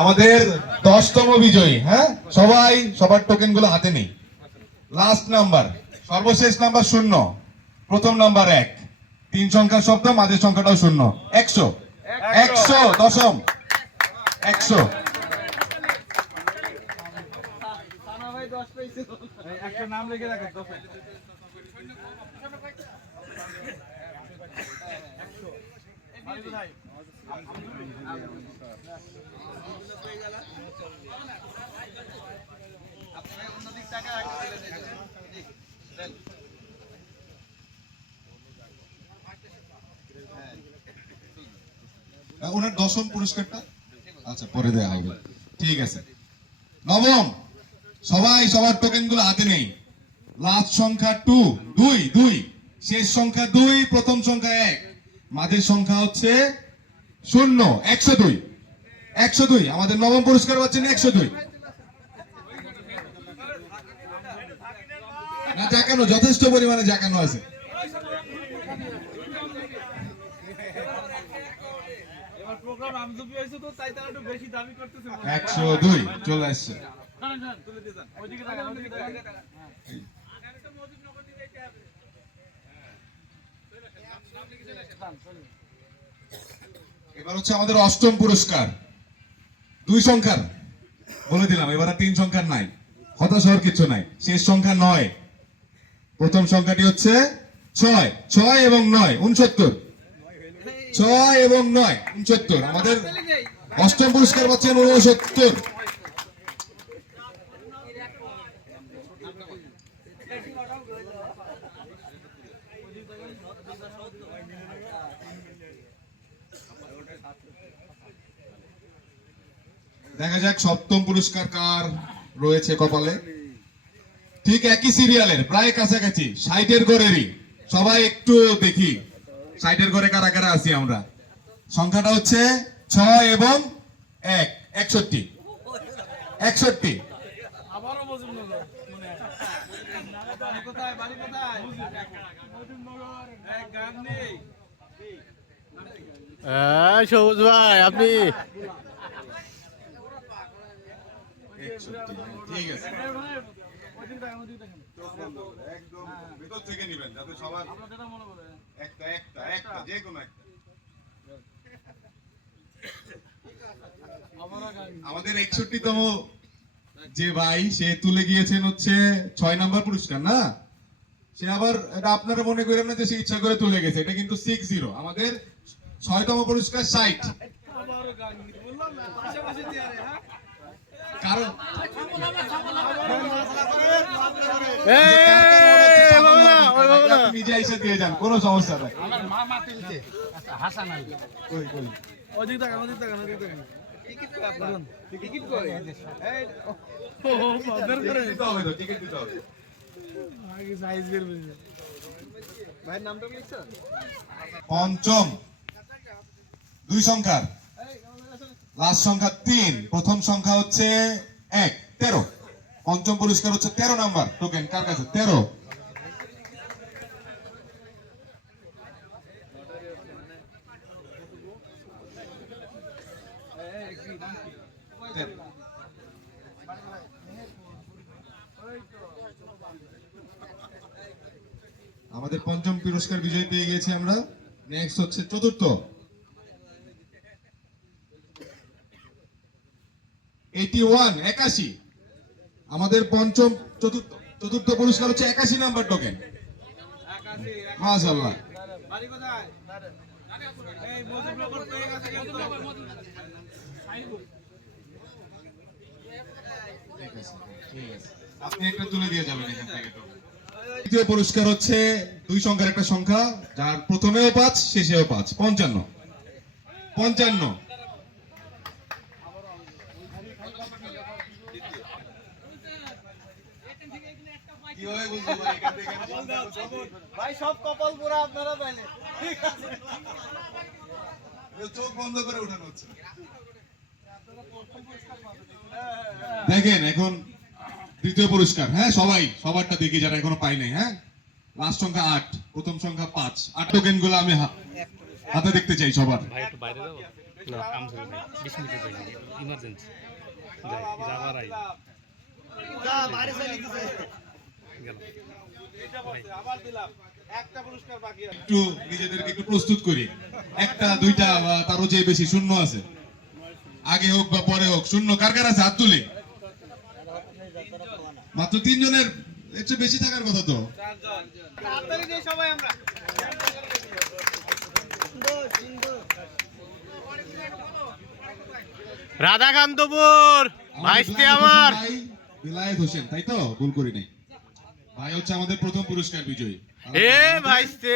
আমাদের 10তম বিজয়ী। হ্যাঁ, সবাই সবার টোকেন গুলো হাতে নেই। লাস্ট নাম্বার, সর্বশেষ নাম্বার 0, প্রথম নাম্বার 1, 3 সংখ্যার শব্দ, মাঝের সংখ্যাটাও 0। 100, 100, দশম 100। একটা নাম লিখে রাখেন। ওনার 10ম পুরস্কারটা আচ্ছা পরে দেওয়া হবে, ঠিক আছে। নবম, সবাই সবার টোকেন গুলো হাতে নেই। লাস্ট সংখ্যা 2, 2, শেষ সংখ্যা 2, প্রথম সংখ্যা 1, মাঝের সংখ্যা হচ্ছে 0। 102, 102 আমাদের নবম পুরস্কার পাচ্ছেন 102। না, জাকানো যথেষ্ট পরিমাণে জাকানো আছে। এবার প্রোগ্রাম আমজুবি হইছে তো তাই তারা একটু বেশি দাবি করতেছে। 102 চলে আসছে। তুলে দিয়ে যান ওইদিকে তাকান, ওইদিকে তাকান। এবার হচ্ছে আমাদের 8ম পুরস্কার। 2 সংখ্যার বলে দিলাম, এবার আর 3 সংখ্যার নাই, হতাশ হওয়ার কিছু নাই। শেষ সংখ্যা 9, প্রথম সংখ্যাটি হচ্ছে 6, 6 এবং 9 69, 6 এবং 9 69। আমাদের 8ম পুরস্কার পাচ্ছেন 69। দেখা যাক 7ম পুরস্কার কার রয়েছে কপালে। ঠিক একই সিরিয়ালের, প্রায় কাছাকাছি, 60-এর ঘরেরই। সবাই একটু দেখি 60-এর ঘরে কারা কারা আছি আমরা। সংখ্যাটা হচ্ছে 6 এবং 1, 61, 61। আবারও মজুমনগর মনে হয়। বাড়ি কোথায়, বাড়ি কোথায়? মজুমনগর। এক গান নেই। সবুজ ভাই আপনি 61, ঠিক আছে। ওইদিকে তাকান, ওইদিকে তাকান। একদম ভেতর থেকে নেবেন যাতে সবার আপনার যেটা মনে পড়ে। একটা যে কোনো একটা। আবারও গান। আমাদের 61তম যে ভাই, সে তুলে গিয়েছেন হচ্ছে 6 নাম্বার পুরস্কার। না, সে আবার এটা আপনারা মনে করেন না যে সে ইচ্ছা করে তুলে গেছে, এটা কিন্তু 60। আমাদের 6তম পুরস্কার 60। আবারও গান। বললাম না, পাশাপাশি দিয়ে রে, হ্যাঁ? কারণ নিজে এসে দিয়ে যান, কোনো সমস্যা নাই। আমার মামা তুলছে হাসান আলী। ওইদিকে তাকান, ওইদিকে তাকান, ওইদিকে তাকান। টিকিট করে আপনার? টিকিট করে? এই ও বাজার করে। দিতে হবে তো, টিকিট দিতে হবে। আগে সাইজ বের হয়েছে। ভাইয়ের নামটা লিখছেন? 5ম, 2 সংখ্যার, লাস্ট সংখ্যা 3, প্রথম সংখ্যা হচ্ছে 1, 13। 5ম পুরস্কার হচ্ছে 13 নাম্বার টোকেন। কার কাছে? 13। আমাদের 5ম পুরস্কার বিজয় পেয়ে গেছি আমরা। নেক্সট হচ্ছে 4র্থ, 81, 81। আমাদের 5ম, 4র্থ পুরস্কার হচ্ছে 81 নাম্বার টোকেন। মাশাআল্লাহ। বাড়ি কোথায়? এই মজুমনগর পেয়ে গেছে কিন্তু। ঠিক আছে, ঠিক আছে। আপনি একটা তুলে দিয়ে যাবেন এখান থেকে তো। দ্বিতীয় পুরস্কার হচ্ছে 2 সংখ্যার একটা সংখ্যা, যার প্রথমেও 5, শেষেও 5, 55, 55। কিভাবে বুঝবো ভাই এখান থেকে? ভাই সব কপাল পুরা আপনারা তাইলে। ঠিক আছে। চোখ বন্ধ করে উঠানো হচ্ছে। দেখেন এখন তৃতীয় পুরস্কার। হ্যাঁ, সবাই সবারটা দেখি যারা এখনো পাই নাই। হ্যাঁ, লাস্ট সংখ্যা 8, প্রথম সংখ্যা 5। 8 টোকেন গুলো আমি হাতে দেখতে চাই সবার। ভাই একটু বাইরে যাবো। ইমার্জেন্সি যাবার আই আবার দিলাম একটা পুরস্কার বাকি আছে একটু নিজেদেরকে একটু প্রস্তুত করি, একটা দুইটা বা তারও চেয়ে বেশি শূন্য আছে, আগে হোক বা পরে হোক শূন্য কার কার আছে হাত তুলি। মাত্র 3 জনের, এর চেয়ে বেশি থাকার কথা তো। চারজন তাড়াতাড়ি দিয়ে সবাই আমরা রাধাকান্তপুর ভাইস্তে আমার ভাই বিলায়েত হোসেন, তাই তো? ভুল করি নাই। ভাই হচ্ছে আমাদের প্রথম পুরস্কার বিজয়ী। এ ভাইস্তে